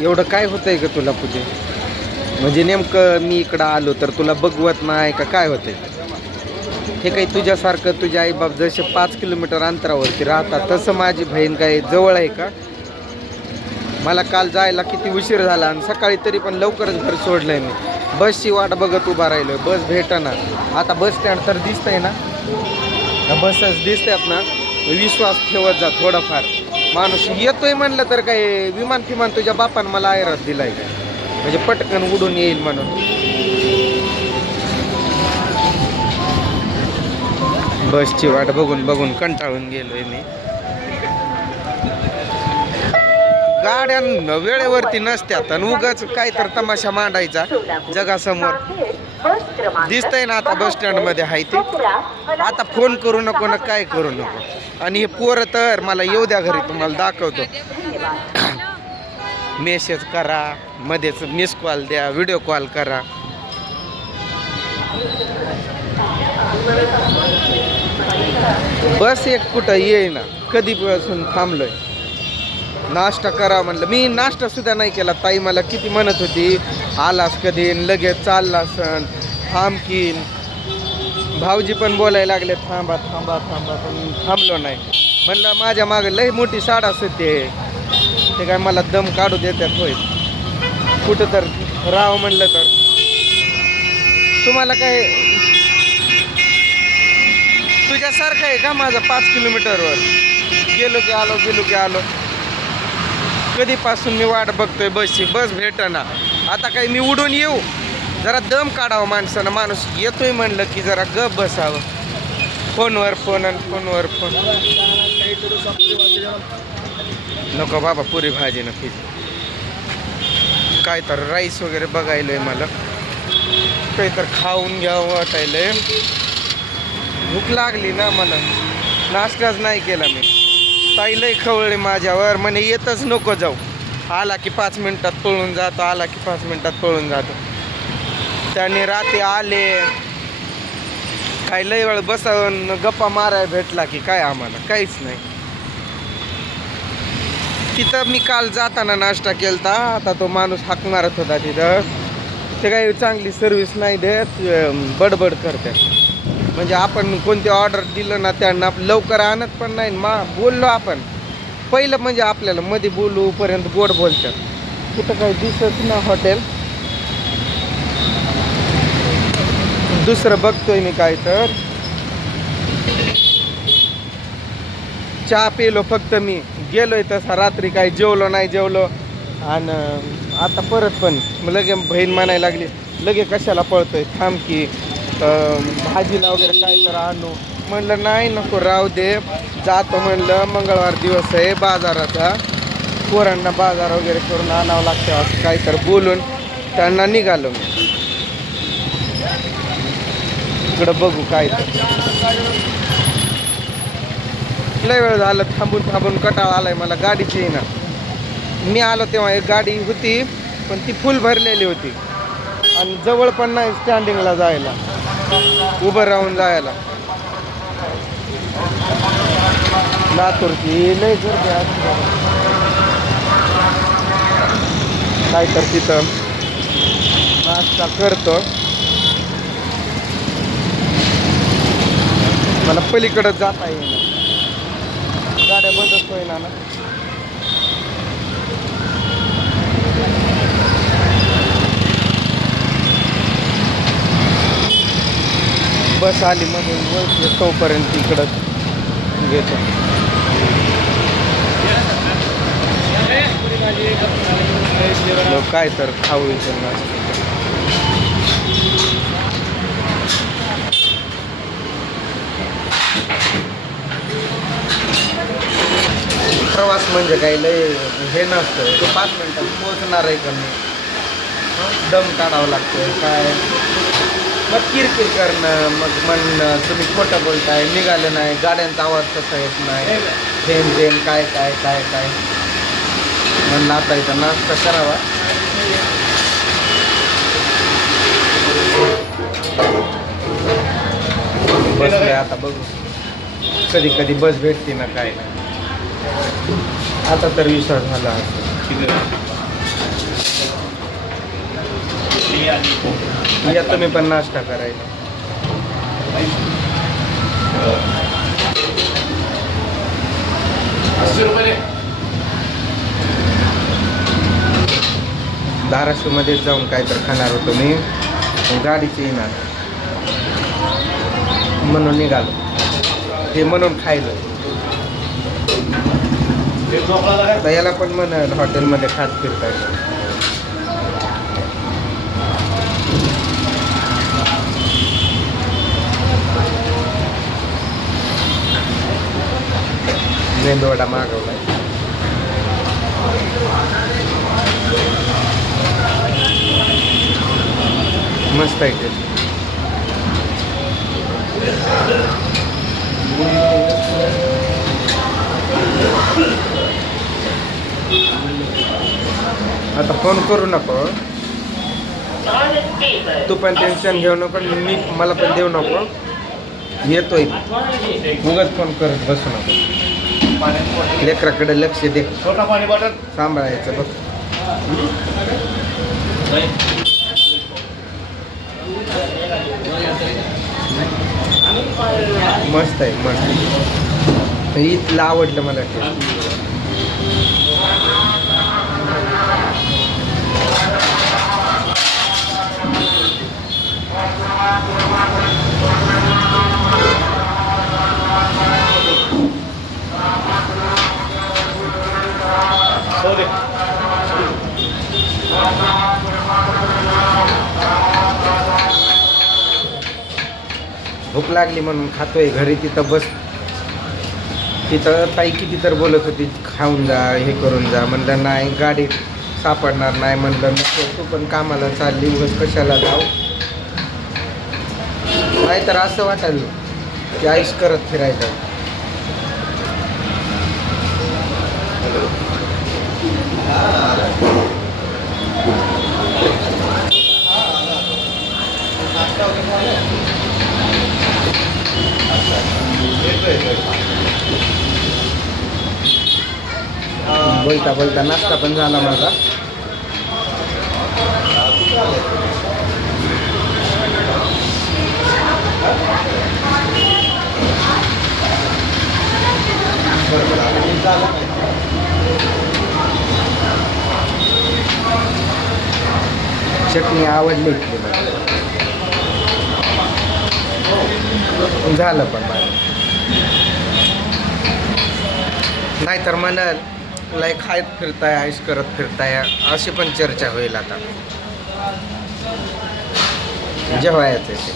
एवढं काय होतंय का तुला पूजे? म्हणजे नेमकं मी इकडं आलो तर तुला बघवत नाही का काय होतंय? हे काही तुझ्यासारखं तुझे आईबाप जसे 5 किलोमीटर अंतरावरती राहतात तसं माझी बहीण काय जवळ आहे का? मला काल जायला किती उशीर झाला आणि सकाळी तरी पण लवकरच घर सोडलंय मी. बसची वाट बघत उभा राहिलोय, बस भेटना. आता बस स्टँड तर दिसतंय ना, बसच दिसतात ना. विश्वास ठेवत जा थोडाफार. माणूस येतोय म्हणलं तर काय विमान फिमान तुझ्या बापानं मला आयरात दिलाय काय? म्हणजे पटकन उडून येईल म्हणून. बसची वाट बघून बघून कंटाळून गेलोय मी. गाड्या वेळेवरती नसत्यात आणि उगाच काय तर तमाशा मांडायचा जगासमोर. दिसतंय ना आता बस स्टँड मध्ये आहे ते. आता फोन करू नको ना काय करू नको. आणि हे पोरं तर मला येऊ द्या घरी, तुम्हाला दाखवतो. मेसेज करा, मध्येच मिस कॉल द्या, व्हिडिओ कॉल करा. बस एक कुठं येईना, कधीपासून थांबलोय. नाश्ता करा म्हणलं, मी नाश्ता सुद्धा नाही केला. ताई मला किती म्हणत होती आलास कधी, लगेच चाललास, थांबकीन. भाऊजी पण बोलायला लागले थांबा थांबा थांबा, पण थांबलो नाही. म्हणलं माझ्या मागे लई मोठी साडा सुट्टी आहे, ते काय मला दम काढू देतात होय. कुठं तर राव म्हणलं तर तुम्हाला काय तुझ्यासारखं आहे का माझं 5 किलोमीटरवर गेलो की आलो, गेलो की आलो. कधीपासून मी वाट बघतोय बसची, बस भेटना. आता काही मी उडून येऊ, जरा दम काढावं माणसानं. माणूस येतोय म्हणलं की जरा गप बसावं. फोनवर फोन आणि फोनवर फोन. नको बाबा, पुरी भाजी नको. काय तर राईस वगैरे बघायलंय मला, काही तर खाऊन घ्यावं वाटायलंय. भूक लागली ना मला, नाश्ताच नाही केला मी. ताई लय खवळली माझ्यावर, म्हणे येतच नको जाऊ. आला की 5 मिनिटात पळून जातो, आला की 5 मिनिटात पळून जातो. त्याने रात्री आले काय लय वेळ बसवून गप्पा मारायला भेटला की काय, आम्हाला काहीच नाही. तिथं मी काल जाताना नाश्ता केलता, आता तो माणूस हाक मारत होता तिथं. ते काही चांगली सर्व्हिस नाही देत, बडबड करतात. म्हणजे आपण कोणती ऑर्डर दिलं ना त्यांना लवकर आणत पण नाही. बोललो आपण पहिलं, म्हणजे आपल्याला मध्ये बोलूपर्यंत गोड बोलतात. कुठं काही दिसत ना हॉटेल. दुसरं बघतोय मी काय तर. चहा पिलो फक्त मी, गेलोय तसा रात्री काही जेवलो नाही, जेवलो. आणि आता परत पण लगे बहीण म्हणायला लागली लगे कशाला पळतोय, थांब की भाजीला वगैरे काय तर आणू. म्हणलं नाही नको राहू दे, जातो म्हणलं. मंगळवार दिवस आहे बाजाराचा, पोरांना बाजार वगैरे करून आणावं लागतं असं काय तर बोलून त्यांना निघालो मी. इकडं बघू काय तर. लय वेळ झालं थांबून थांबून कटाळा आलाय मला, गाडीची येईना. मी आलो तेव्हा एक गाडी होती, पण ती फुल भरलेली होती आणि जवळ पण नाही स्टँडिंगला जायला, उभं राहून जायला. लातूरची लय गर्दी असते काय तर. तिथं नाश्ता करतो, मला पलीकडं जाता येईना, गाड्या बंदच होईना ना. बस आली मधून, बस तोपर्यंत इकडं घेतो. काय तर खाऊ इच्छा. प्रवास म्हणजे काय लय हे नसतं, तो 5 मिनिटात पोहोचणार आहे का नाही, दम काढावं लागतं काय. मग किरकिर करणं, मग म्हणणं तुम्ही खोटं बोलताय, निघालं नाही, गाड्यांचा आवाज कसा येत नाही, फेन फेन काय काय काय काय. म्हणलं आता इथं नाश्ता करावा. बसले आता बघू, कधी कधी बस भेटते ना काय. आता तर विश्वास झाला. या तुम्ही पण नाश्ता करायला. धाराशिवमध्येच जाऊन काय तर खाणार होतो मी, गाडीची येणार म्हणून निघालो. ते म्हणून खायलं. आता याला पण म्हणाल हॉटेलमध्ये खात फिरताय. मेंदूवडा मागवलाय. मस्त आहे ते. आता फोन करू नको, तू पण टेन्शन घेऊ नको, मला पण देऊ नको. येतोय उगाच फोन करत बसू नको. लेकराकडे लक्ष दे, सांभाळायचं बघ. मस्त आहे, मस्त. इथलं आवडलं मला ते. भूक लागली म्हणून खातोय. घरी तिथं बस, तिथं ताई किती तर बोलत होती खाऊन जा, हे करून जा. म्हणलं नाही, गाडीत सापडणार नाही. म्हणलं नको, तू पण कामाला चालली, उगाच कशाला जाऊ. नाही तर असं वाटेल की आईश करत फिरायचं. बोलता बोलता नाश्ता पण झाला माझा. चटणी आवडली झालं पण माझं. नाहीतर म्हणाल लय खायत फिरताय, आईश करत फिरताय, अशी पण चर्चा होईल आता जेव्हा यायचं ते.